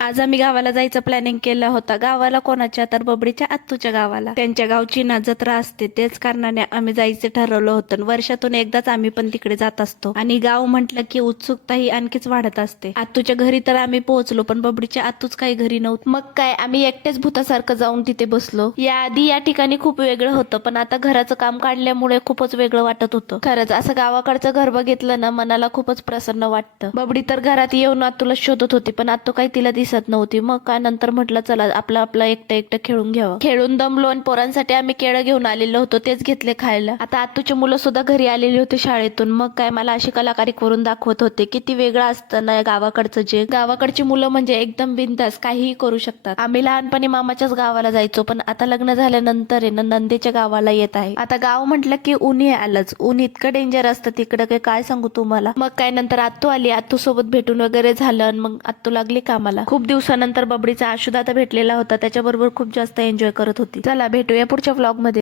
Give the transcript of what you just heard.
आज आम्ही गावाला जायचं प्लॅनिंग केलं होता. गावाला कोणाच्या? तर बबडीच्या आत्तूच्या गावाला. त्यांच्या गावची ना जत्रा असते, तेच कारणाने आम्ही जायचं ठरवलं होतं. वर्षातून एकदाच आम्ही पण तिकडे जात असतो आणि गाव म्हटलं की उत्सुकता ही आणखीच वाढत असते. आत्तूच्या घरी तर आम्ही पोहोचलो, पण बबडीच्या आत्तूच काही घरी नव्हतं. मग काय, आम्ही एकटेच भूतासारखं जाऊन तिथे बसलो. याआधी या ठिकाणी खूप वेगळं होतं, पण आता घराचं काम काढल्यामुळे खूपच वेगळं वाटत होतं. खरंच असं गावाकडचं घर बघितलं ना, मनाला खूपच प्रसन्न वाटतं. बबडी तर घरात येऊन आत्तूला शोधत होती, पण आत्तू काही तिला दिसत नव्हती. मग काय, नंतर म्हटलं चला आपलं आपलं एकटं खेळून घ्यावं. खेळून दमलो आणि पोरांसाठी आम्ही केळं घेऊन आलेलो होतो, तेच घेतले खायला. आता आत्तूची मुलं सुद्धा घरी आलेली होती शाळेतून. मग काय, मला अशी कलाकारी करून दाखवत होते. किती वेगळं असतं ना गावाकडचं जे. गावाकडची मुलं म्हणजे एकदम बिंदास काहीही करू शकतात. आम्ही लहानपणी मामाच्याच गावाला जायचो, पण आता लग्न झाल्यानंतर आहे ना नंदेच्या गावाला येत आहे. आता गाव म्हटलं की ऊन हे आलंच. ऊन इतकं डेंजर असतं तिकडं, काय सांगू तुम्हाला. मग काय, नंतर आत्तू आली. आत्तू सोबत भेटून वगैरे झालं आणि मग आत्तू लागली कामाला. खूप दिवसानंतर बबडीचा आशुदादा भेटलेला होता, त्याच्याबरोबर खूप जास्त एन्जॉय करत होती. चला भेटूया पुढच्या व्लॉग मध्ये.